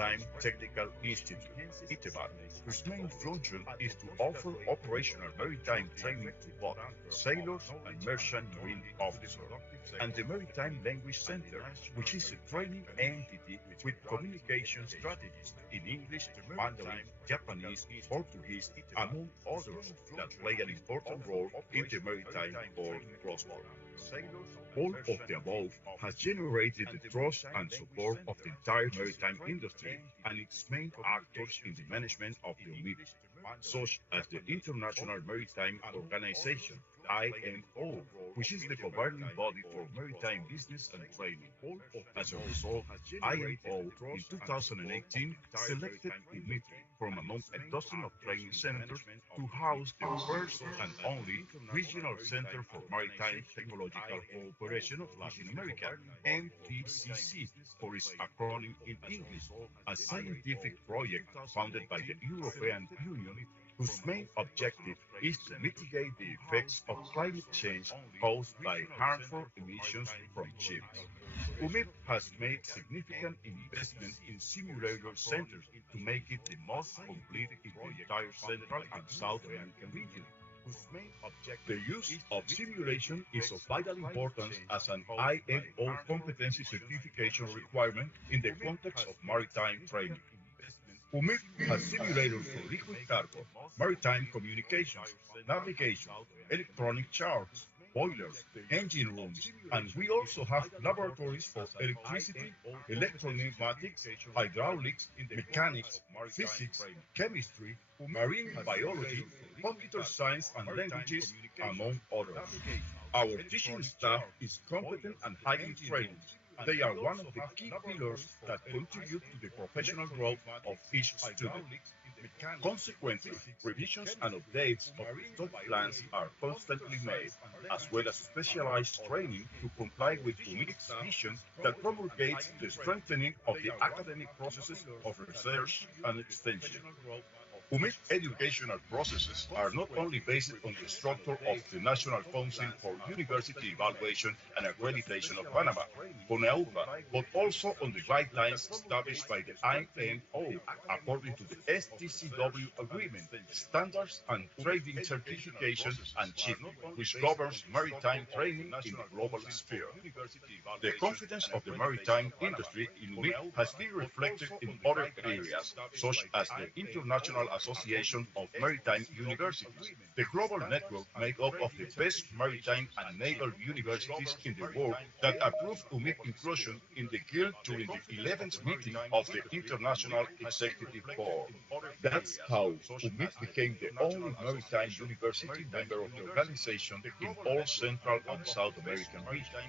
Maritime Technical Institute, ITEMAR, whose main function is to offer operational maritime training to both sailors and merchant marine officers, and the Maritime Language Center, which is a training entity with communication strategies in English, Mandarin, Japanese, Portuguese, among others that play an important role in the maritime world cross-border. All of the above has generated the trust and support of the entire maritime industry and its main actors in the management of the UMIP, such as the International Maritime Organization, IMO, which is the governing body for maritime business and training. As a result, IMO in 2018 selected UMIP from among a dozen of training centers to house the first and only Regional Center for Maritime Technological Cooperation of Latin America, MTCC, for its acronym in English, a scientific project funded by the European Union whose main objective is to mitigate the effects of climate change caused by harmful emissions from ships. UMIP has made significant investment in simulator centers to make it the most complete in the entire Central and South American region. The use of simulation is of vital importance as an IMO competency certification requirement in the context of maritime training. UMIP has simulators for liquid cargo, maritime communications, navigation, electronic charts, boilers, engine rooms, and we also have laboratories for electricity, electropneumatics, hydraulics, mechanics, physics, chemistry, marine biology, computer science and languages, among others. Our teaching staff is competent and highly trained. They are one of the key pillars that contribute to the professional growth of each student. Consequently, revisions and updates of taught plans are constantly made, as well as specialized training to comply with UMIP's vision that promulgates the strengthening of the academic processes of research and extension. UMIP educational processes are not only based on the structure of the National Council for University Evaluation and Accreditation of Panama, CONEUPA, but also on the guidelines established by the IMO according to the STCW agreement, standards and trading certification and shipping, which governs maritime training in the global sphere. The confidence of the maritime industry in UMIP has been reflected in other areas, such as the International Association of Maritime Universities, the global network made up of the best maritime and naval universities in the world that approved UMIP inclusion in the Guild during the 11th meeting of the International Executive Board. That's how UMIP became the only maritime university member of the organization in all Central and South American regions.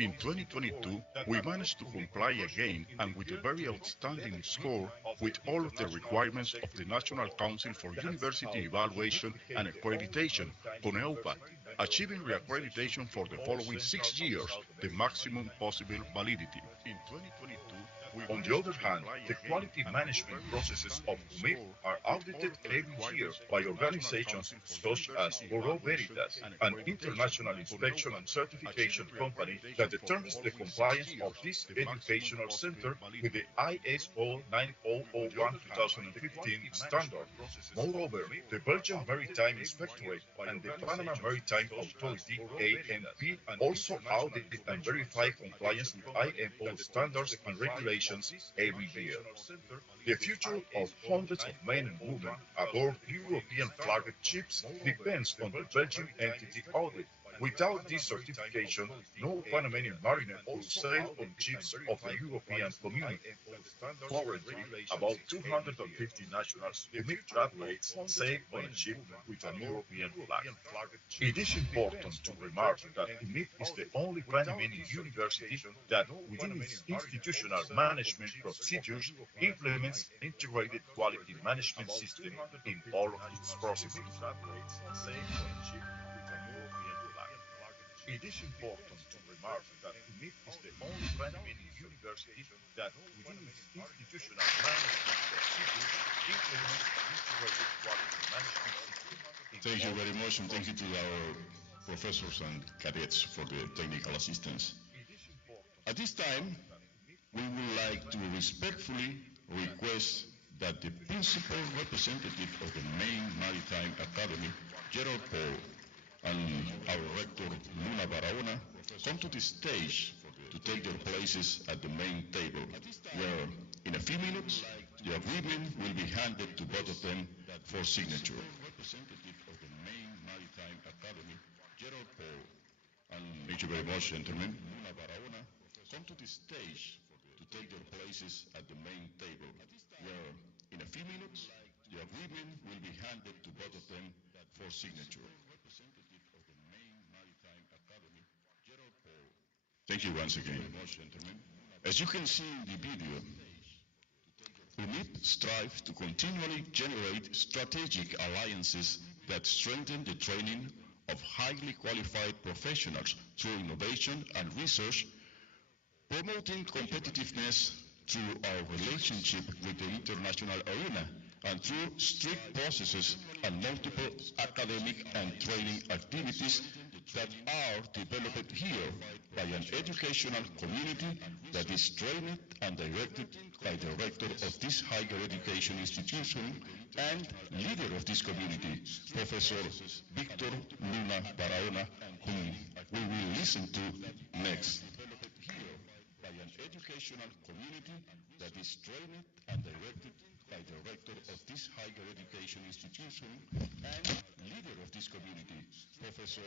In 2022, we managed to comply again and with a very outstanding score with all of the requirements of the National Council for University Evaluation and Accreditation, CONEUPA, achieving reaccreditation for the following 6 years, the maximum possible validity. In 2022, on the other hand, the quality management processes of UMIP are audited every year by organizations such as Bureau Veritas, an international inspection and certification company that determines the compliance of this educational center with the ISO 9001-2015 standard. Moreover, the Belgian Maritime Inspectorate and the Panama Maritime Authority, AMP, also audit and verify compliance with IMO standards and regulations every year. The future of hundreds of men and women aboard European flagged ships depends on the Belgian entity audit. Without this certification, no Panamanian mariner will sail on ships of the European community. Currently, about 250 nationals UMIP graduates sail on a ship with a European flag. It is important to remark that UMIP is the only Panamanian university that, within its institutional management procedures, implements integrated quality management system in all of its processes. It is important to remark that UMIP is the only Panamanian university that, within its institutional management procedures, implements integrated quality management system. Thank you very much, and thank you to our professors and cadets for the technical assistance. At this time, we would like to respectfully request that the principal representative of the Maine Maritime Academy, Gerald Paul, and our rector, Luna Barahona, come to the stage to take their places at the main table, where in a few minutes, the agreement will be handed to both of them for signature. Representative of the Maine Maritime Academy, Gerald Paul, and thank you very much, gentlemen. Luna Barahona, come to the stage to take their places at the main table, where in a few minutes, the agreement will be handed to both of them for signature. Representative of the Maine Maritime Academy, Gerald Paul. Thank you once again. As you can see in the video, UMIP strives to continually generate strategic alliances that strengthen the training of highly qualified professionals through innovation and research, promoting competitiveness through our relationship with the international arena and through strict processes and multiple academic and training activities that are developed here by an educational community that is trained and directed by the rector of this higher education institution and leader of this community, Professor Victor Luna Barahona, whom we will listen to next. By an educational community that is trained and directed by the rector of this higher education institution and leader of this community, Professor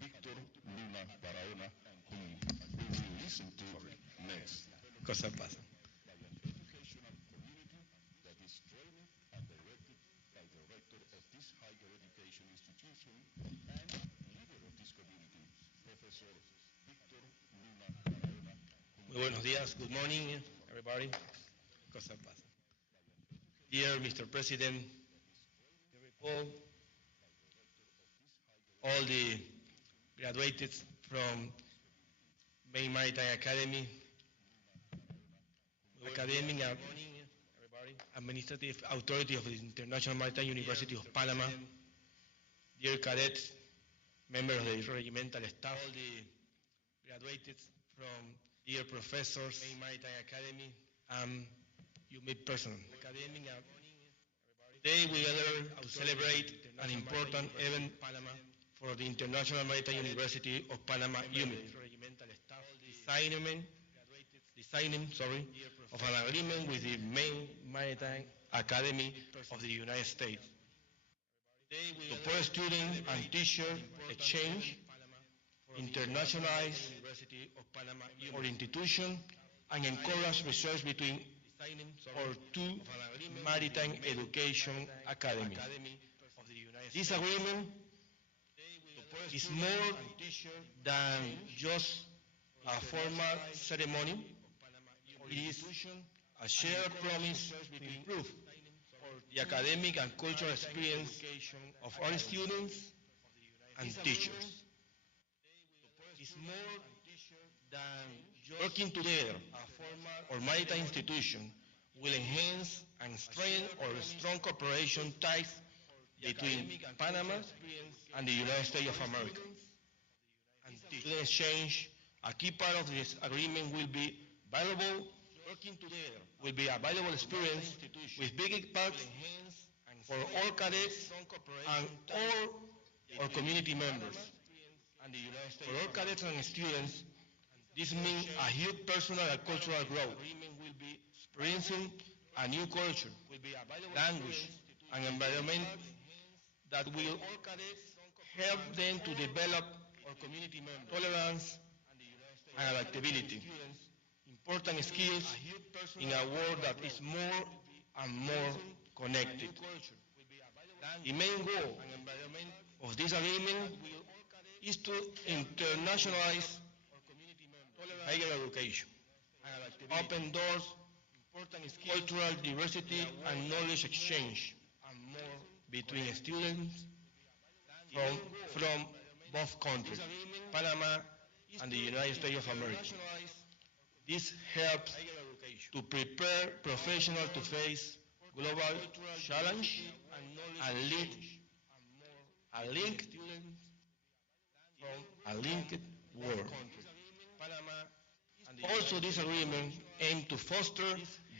Victor Luna Barahona, whom we will listen to next. Cosas pasan. By an educational community that is trained and directed by the rector of this higher education institution and leader of this community, Professor Victor Luna Barahona. Muy buenos días. Good morning, everybody. Cosas pasan. Dear Mr. President, all the graduates from Maine Maritime Academy, academic and administrative authority of the International Maritime University of Panama, dear cadets, members of the regimental staff, all the graduates from dear professors, Maine Maritime Academy, and UMIP personnel. Today we gather to celebrate an important event for the International Maritime University of Panama UMIP, signing of an agreement with the Maine Maritime Academy of the United States. Support student and teacher exchange, internationalize our institution, and encourage research between our two maritime education academies. This agreement is more than just a formal ceremony. It is a shared promise to improve the academic and cultural experience of our students and teachers. It's more than working together. Our maritime institution will enhance and strengthen our strong cooperation ties between Panama and the United States of America. Student exchange, a key part of this agreement will be valuable. A valuable experience with big impact for all cadets and all our community members. For all cadets and students, this means a huge personal and cultural growth, experiencing a new culture, language, and environment that will help them to develop tolerance and adaptability, important skills in a world that is more and more connected. The main goal of this agreement is to internationalize higher education, open doors, cultural diversity and knowledge exchange between students from both countries, Panama and the United States of America. This helps to prepare professionals to face global challenge and lead a linked world. Also, this agreement aims to foster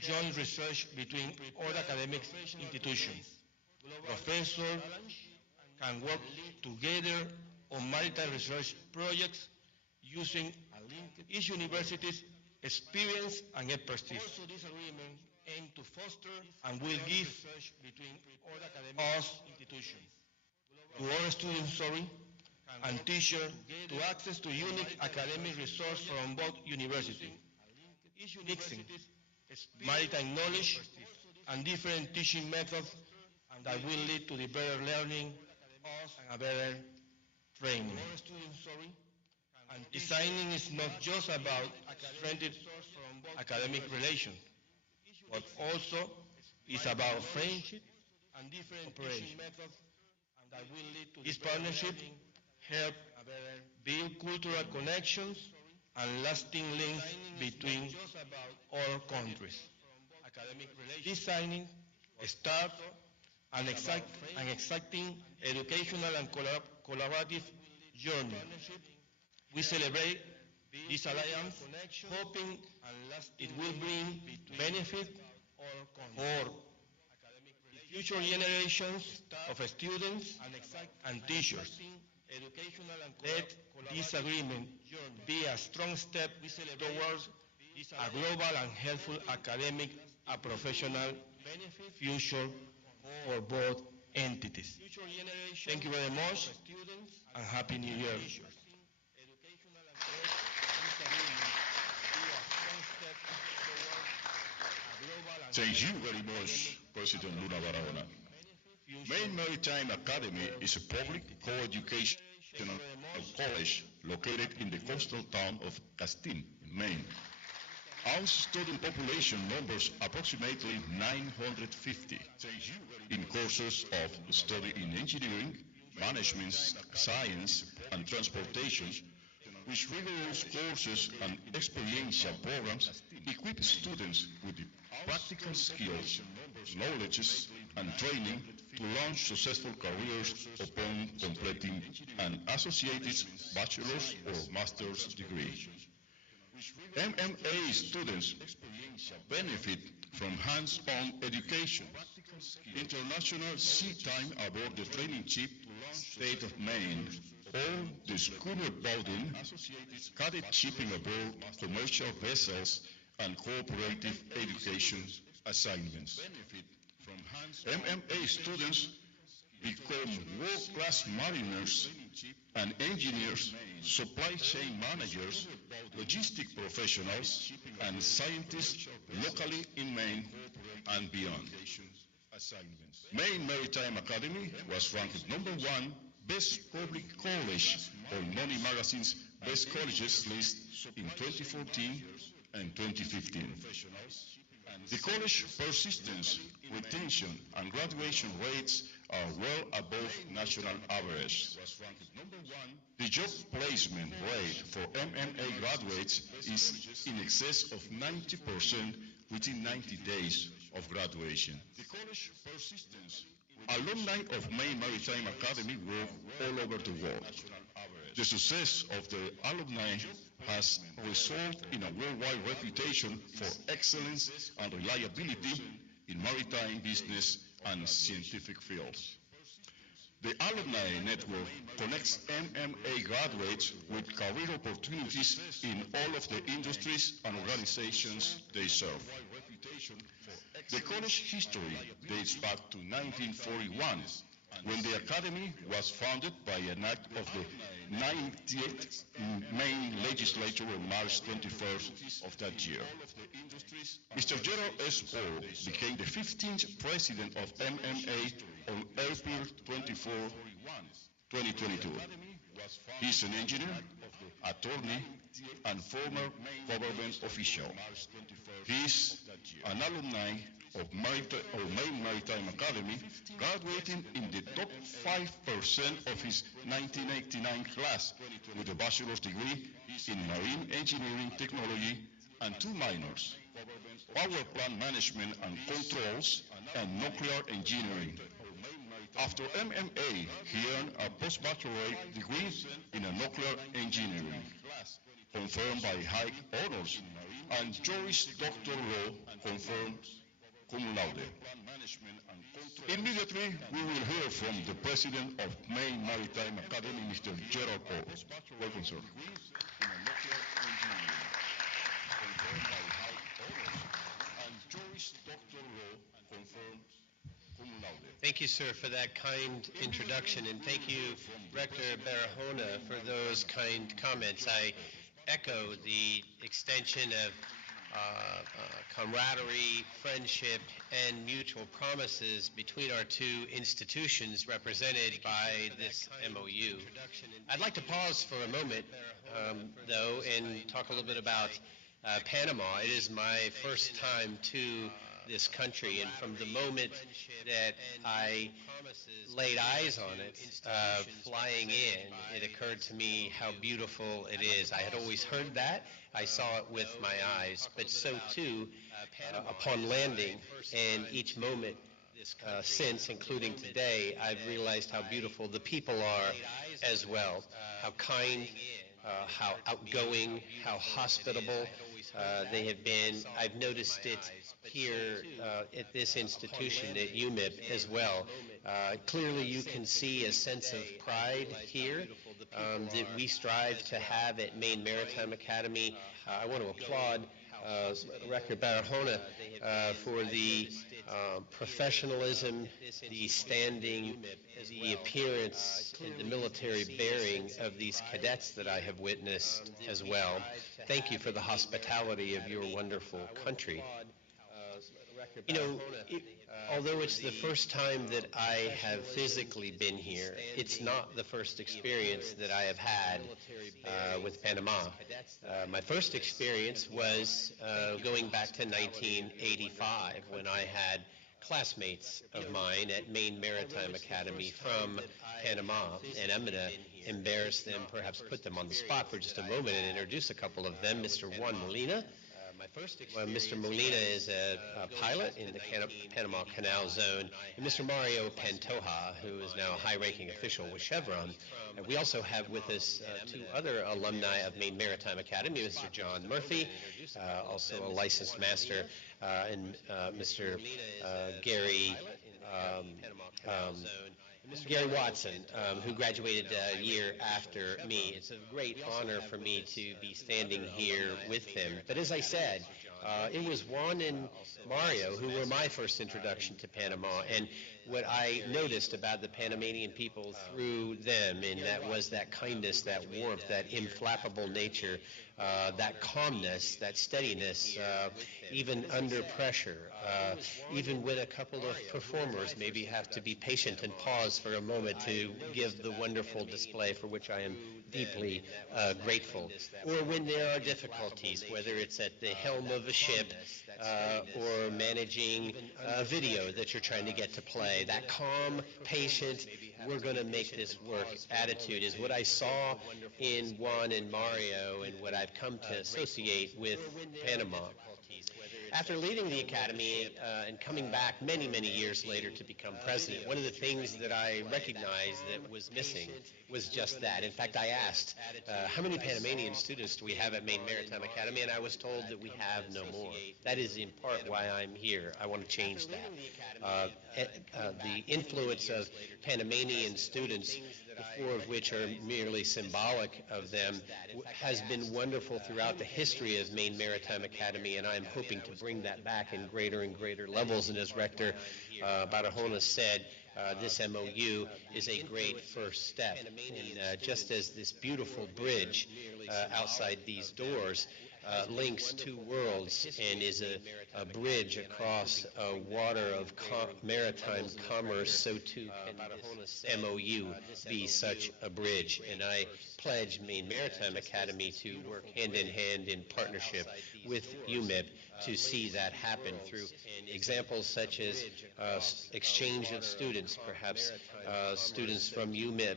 joint research between all academic institutions. Professors can work together on maritime research projects using each university's experience and expertise. Also, this agreement aims to foster and will give us institutions to all students, and teachers to access to unique academic resources from both universities, mixing maritime knowledge and different teaching methods that will lead to the better learning and a better training. And designing is not just about strengthening academic relations, but also is about friendship and different cooperation. This partnership helps build cultural connections and lasting links between all countries. Designing starts an exciting educational and collaborative journey. We celebrate this alliance, hoping it will bring benefit for future generations of students and teachers. Let this agreement be a strong step towards a global and helpful academic and professional future for both entities. Thank you very much and Happy New Year. Thank you very much, President Luna Barahona. Maine Maritime Academy is a public co-educational college located in the coastal town of Castine, Maine. Our student population numbers approximately 950 in courses of study in engineering, management, science, and transportation, which rigorous courses and experiential programs equip students with the practical skills, knowledge, and training to launch successful careers upon completing an associated bachelor's or master's degree. MMA students benefit from hands-on education, international sea time aboard the training ship State of Maine, or the schooner boating, cadet shipping aboard commercial vessels, and cooperative education assignments. MMA students become world-class mariners and engineers, supply chain managers, logistic professionals, and scientists locally in Maine and beyond. Maine Maritime Academy was ranked #1 Best Public College on Money Magazine's Best Colleges list in 2014 and 2015. The college persistence, retention, and graduation rates are well above national average. The job placement rate for MMA graduates is in excess of 90% within 90 days of graduation. The college persistence. Alumni of Maine Maritime Academy work all over the world. The success of the alumni has resulted in a worldwide reputation for excellence and reliability in maritime business and scientific fields. The alumni network connects MMA graduates with career opportunities in all of the industries and organizations they serve. The college history dates back to 1941, when the Academy was founded by an act of the 90th Maine Legislature on March 21st of that year. Mr. Gerald S. Orr became the 15th president of MMA on April 24, 2022. He is an engineer, attorney, and former government official. He is an alumni of Maine Maritime Academy, graduating in the top 5% of his 1989 class with a bachelor's degree in marine engineering technology and 2 minors, power plant management and controls, and nuclear engineering. After MMA, he earned a postbachelorate degree in nuclear engineering. confirmed by high honors, and Juris Doctor Law, confirmed cum laude. Immediately, we will hear from the President of Maine Maritime Academy, Mr. Gerald O. Welcome, sir. Thank you, sir, for that kind introduction, and thank you, Rector Barahona, for those kind comments. I echo the extension of camaraderie, friendship, and mutual promises between our two institutions represented by this MOU. I'd like to pause for a moment, though, and talk a little bit about Panama. It is my first time to this country, and from the moment that I laid eyes on it, flying in, it occurred to me how beautiful it is. I had always heard that. I saw it with my eyes, but so too upon landing, and each moment since, including today, I've realized how beautiful the people are as well, how kind, how outgoing, how hospitable they have been. I've noticed it here at this institution at UMIP as well. Clearly you can see a sense of pride here that we strive to have at Maine Maritime Academy. I want to applaud Rector Barahona for the professionalism, the standing, the appearance, and the military bearing of these cadets that I have witnessed as well. Thank you for the hospitality of your wonderful country. You know, although it's the first time that I have physically been here, it's not the first experience that I have had with Panama. My first experience was going back to 1985 when I had classmates of mine at Maine Maritime Academy from Panama, and I'm going to embarrass them, perhaps put them on the spot for just a moment and introduce a couple of them. Mr. Juan Molina. Mr. Molina is a pilot in the Panama Canal Zone, and Mr. Mario Pantoja, who is now a high-ranking official with Chevron. And we also have with us two other alumni of Maine Maritime Academy, Mr. John Murphy, also a licensed master, and Mr. Gary Watson, who graduated a year after me. It's a great honor for me to be standing here with them. But as I said, it was Juan and Mario who were my first introduction to Panama, and what I noticed about the Panamanian people through them, and that was that kindness, that warmth, that inflappable nature, that calmness, that steadiness, even under pressure, even when a couple of performers maybe have to be patient and pause for a moment to give the wonderful display for which I am deeply grateful, or when there are difficulties, whether it's at the helm of a ship or managing a video that you're trying to get to play. That calm, patient, we're going to make this work attitude is what I saw in Juan and Mario and what I've come to associate with Panama. After leaving the academy and coming back many, many years later to become president, one of the things that I recognized that was missing was just that. In fact, I asked, how many Panamanian students do we have at Maine Maritime Academy? And I was told that we have no more. That is in part why I'm here. I want to change that. The influence of Panamanian students, the four of which are merely symbolic of them, has been wonderful throughout the history of Maine Maritime Academy, and I'm hoping to bring that back in greater and greater levels. And as Rector Barahona said, this MOU is a great first step. And just as this beautiful bridge outside these doors links two worlds and is a bridge across a water of maritime commerce, so too can this MOU be such a bridge. And I pledge Maine Maritime Academy to work hand in hand in partnership with UMIP to see that happen through examples such as exchange of students, perhaps students from UMIP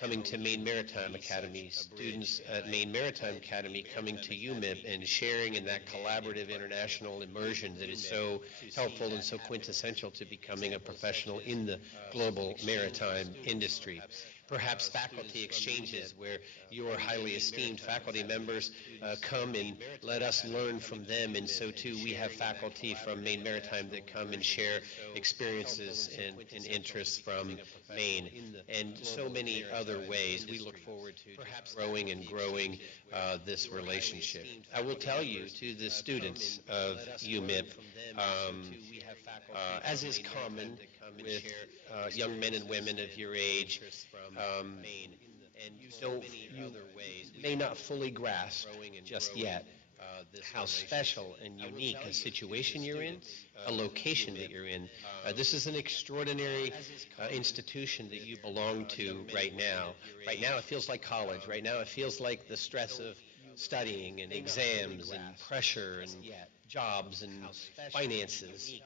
coming to Maine Maritime Academy, students at Maine Maritime Academy coming to UMIP and sharing in that collaborative international immersion that is so helpful and so quintessential to becoming a professional in the global maritime industry. perhaps faculty exchanges where your highly esteemed faculty members come and let us learn from them, and so too we have faculty from Maine Maritime that come and share experiences and interests from Maine, and so many other ways. We look forward to growing this relationship. I will tell you, to the students of UMIP, as is common with young men and women of your age, you may not fully grasp just yet how special and unique a situation you're in, a location that you're in. This is an extraordinary institution that you belong to right now. Right now it feels like college. Right now it feels like the stress of studying and exams and pressure and jobs and finances,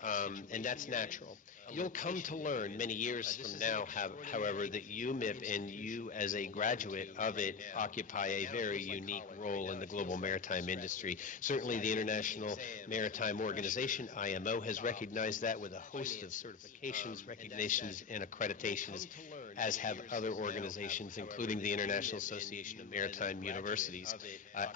and that's natural. You'll come to learn many years from now, however, that UMIP and you as a graduate of it occupy a very unique role in the global maritime industry. Certainly the International Maritime Organization, IMO, has recognized that with a host of certifications, recognitions, and accreditations, as have other organizations, including the International Association of Maritime Universities,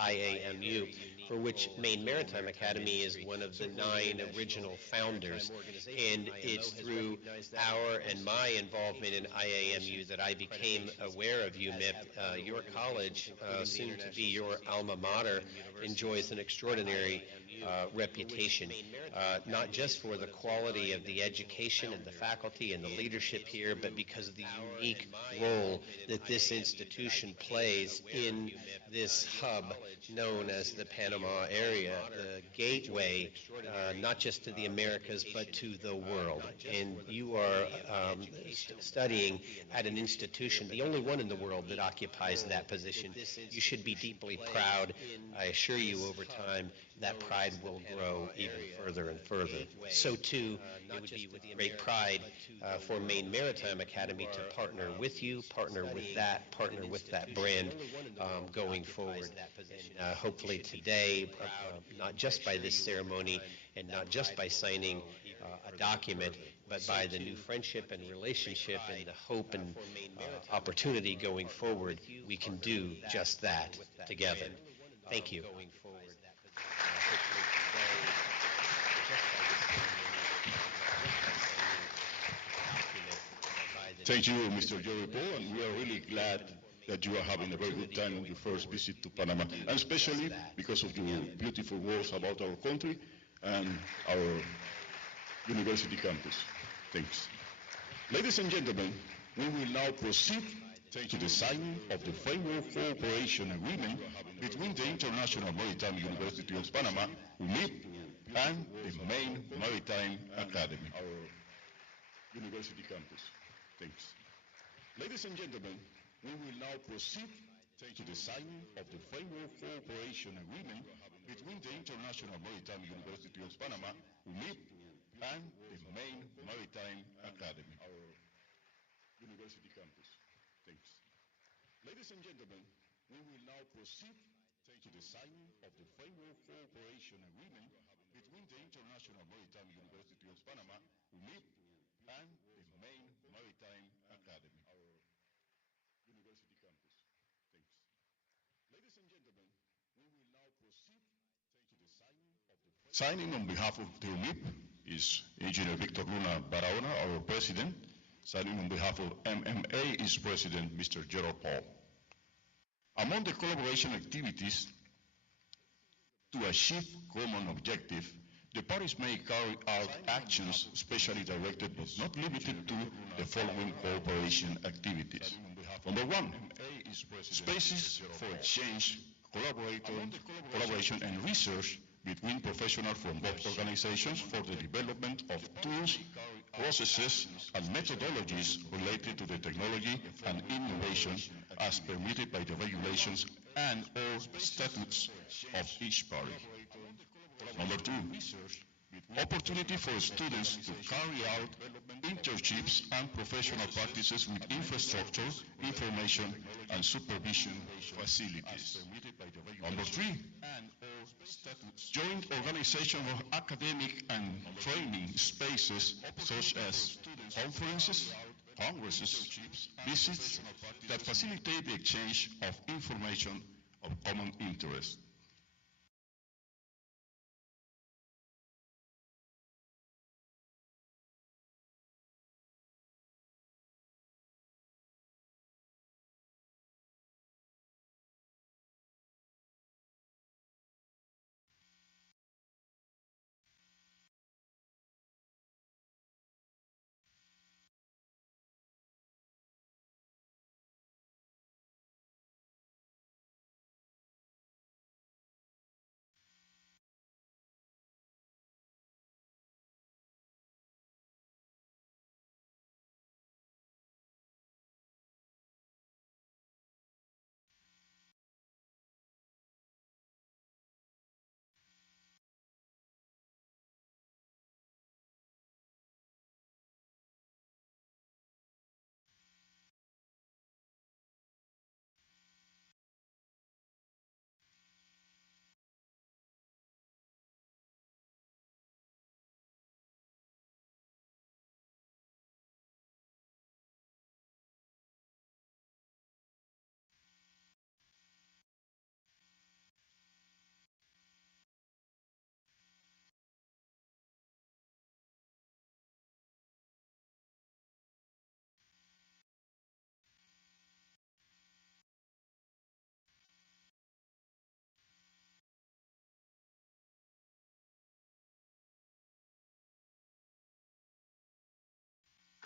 IAMU, for which Maine Maritime Academy is one of the 9 original founders. And it's through our and my involvement in IAMU that I became aware of UMIP. Your college, soon to be your alma mater, enjoys an extraordinary reputation, not just for the quality of the education and the faculty and the leadership here, but because of the unique role that this institution plays in this hub known as the Panama area, the gateway not just to the Americas but to the world. And you are studying at an institution, the only one in the world that occupies that position. You should be deeply proud. I assure you, over time, that pride will grow even further and further. So too, it would be with great pride for Maine Maritime Academy to partner with you, partner with that brand going forward. And hopefully today, not just by this ceremony and not just by signing a document, but by the new friendship and relationship and the hope and opportunity going forward, we can do just that together. Thank you. Thank you, Mr. Jerry Paul, and we are really glad that you are having a very good time on your first visit to Panama, and especially because of your beautiful words about our country and our university campus. Thanks. Ladies and gentlemen, we will now proceed to the signing of the Framework Cooperation Agreement between the International Maritime University of Panama, UMIP, and the Maine Maritime Academy. Our university campus. Thanks. Ladies and gentlemen, we will now proceed to the signing of the Framework Cooperation Agreement between the International Maritime University of Panama, UMIP, and the Maine Maritime Academy. Our university campus. Thanks. Ladies and gentlemen, we will now proceed to the signing of the Framework Cooperation Agreement between the International Maritime University of Panama, UMIP, and the Maine Maritime Academy. Our university campus. Thanks. Ladies and gentlemen, we will now proceed to the signing of the... Signing on behalf of the UMIP is Engineer Victor Luna Barahona, our president. Signing on behalf of MMA is President Mr. Gerald Paul. Among the collaboration activities to achieve common objective, the parties may carry out actions specially directed but not limited to the following cooperation activities. Number 1, spaces for exchange, collaboration and research between professionals from both organizations for the development of tools, processes, and methodologies related to the technology and innovation as permitted by the regulations and or statutes of each party. Number 2, opportunity for students to carry out internships and professional practices with infrastructure, information, and supervision facilities. Number 3, joint organization of academic and training spaces such as conferences, congresses, visits that facilitate the exchange of information of common interest.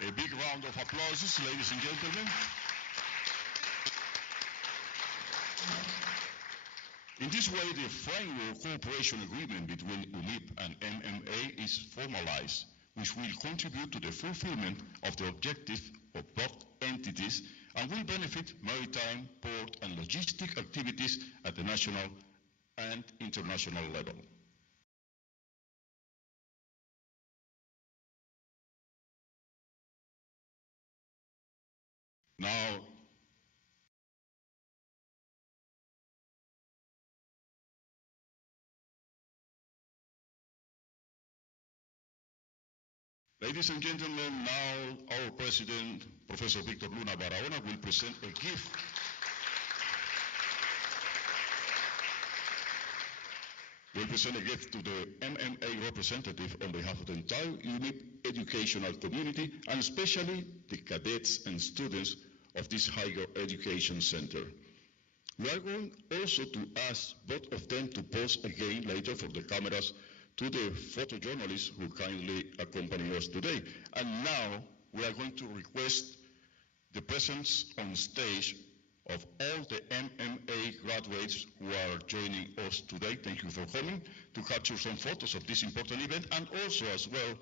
A big round of applause, ladies and gentlemen. In this way, the framework cooperation agreement between UMIP and MMA is formalized, which will contribute to the fulfillment of the objective of both entities and will benefit maritime, port, and logistic activities at the national and international level. Now, ladies and gentlemen, now our President, Professor Victor Luna Barahona, will present a gift. Will present a gift to the MMA representative on behalf of the entire UMIP educational community, and especially the cadets and students of this higher education center. We are going also to ask both of them to pose again later for the cameras to the photojournalists who kindly accompany us today. And now we are going to request the presence on stage of all the MMA graduates who are joining us today. Thank you for coming, to capture some photos of this important event, and also as well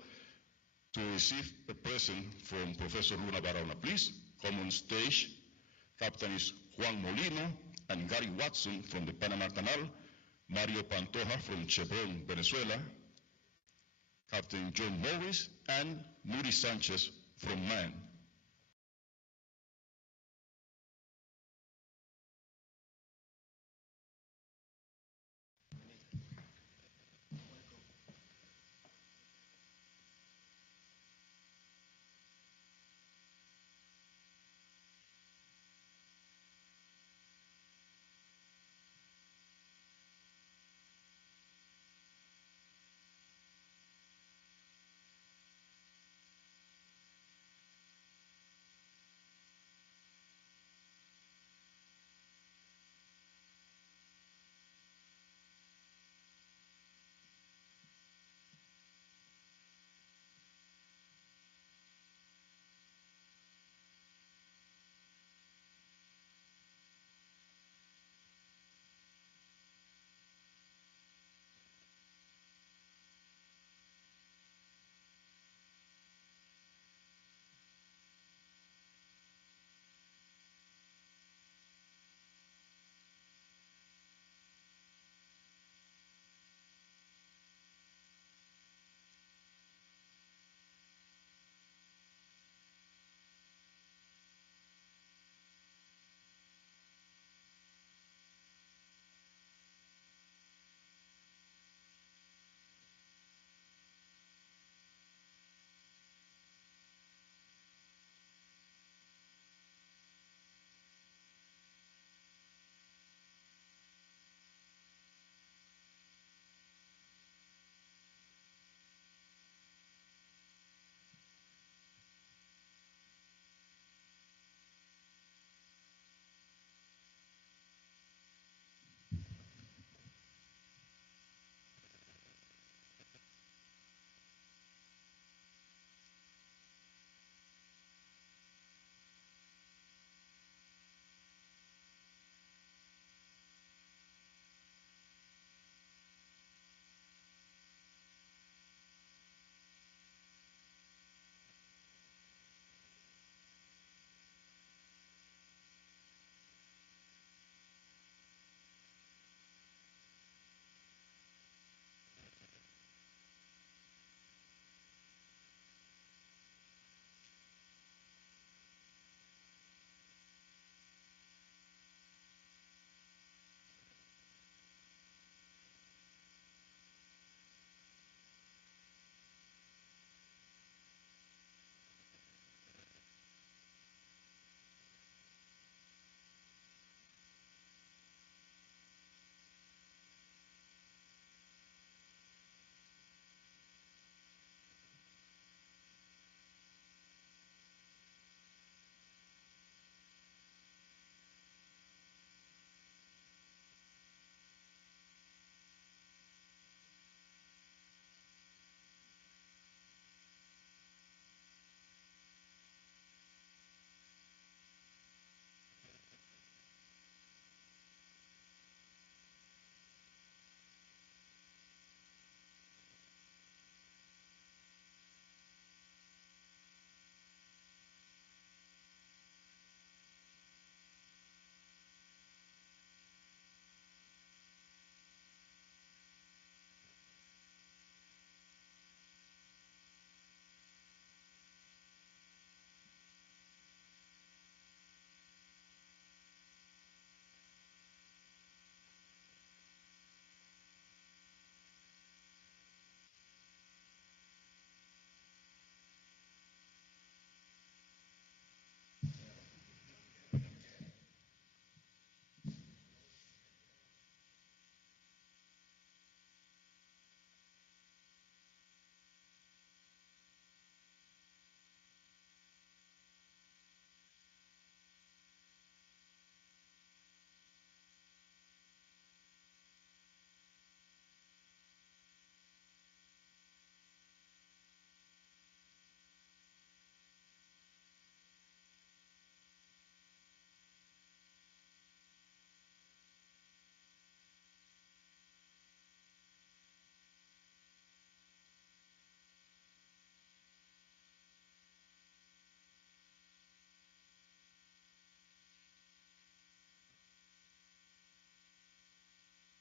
to receive a present from Professor Luna Barahona. Please come on stage. Captains Juan Molino and Gary Watson from the Panama Canal, Mario Pantoja from Chevron, Venezuela, Captain John Morris, and Nuri Sanchez from Maine.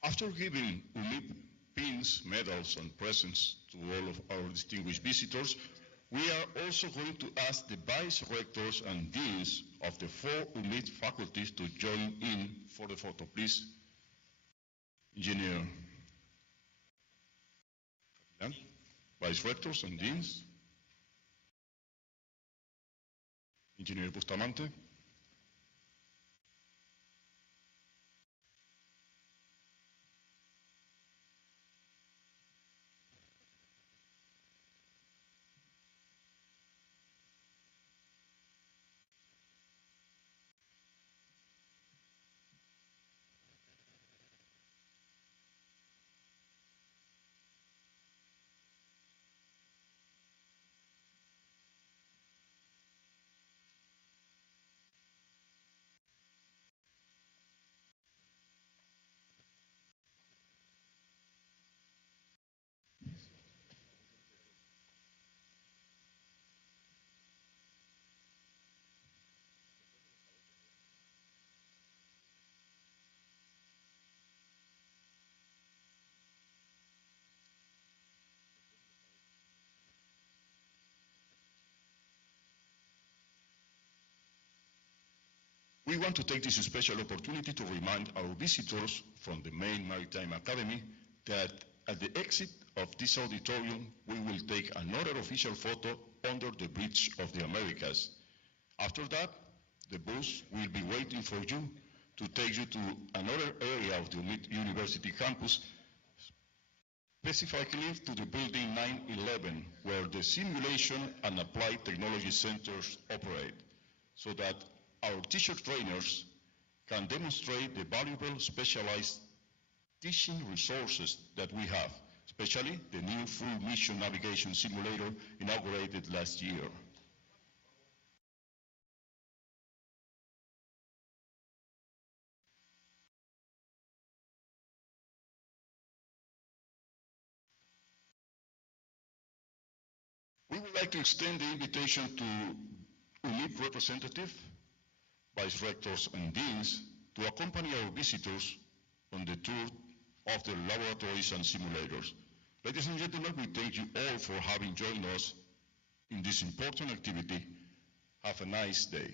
After giving UMIP pins, medals, and presents to all of our distinguished visitors, we are also going to ask the vice rectors and deans of the 4 UMIP faculties to join in for the photo. Please, Engineer vice rectors and deans, Engineer Bustamante, we want to take this special opportunity to remind our visitors from the Maine Maritime Academy that at the exit of this auditorium, we will take another official photo under the Bridge of the Americas. After that, the bus will be waiting for you to take you to another area of the university campus, specifically to the building 911, where the Simulation and Applied Technology Centers operate, so that our teacher trainers can demonstrate the valuable specialized teaching resources that we have, especially the new full mission navigation simulator inaugurated last year. We would like to extend the invitation to UMIP representative, vice rectors and deans to accompany our visitors on the tour of the laboratories and simulators. Ladies and gentlemen, we thank you all for having joined us in this important activity. Have a nice day.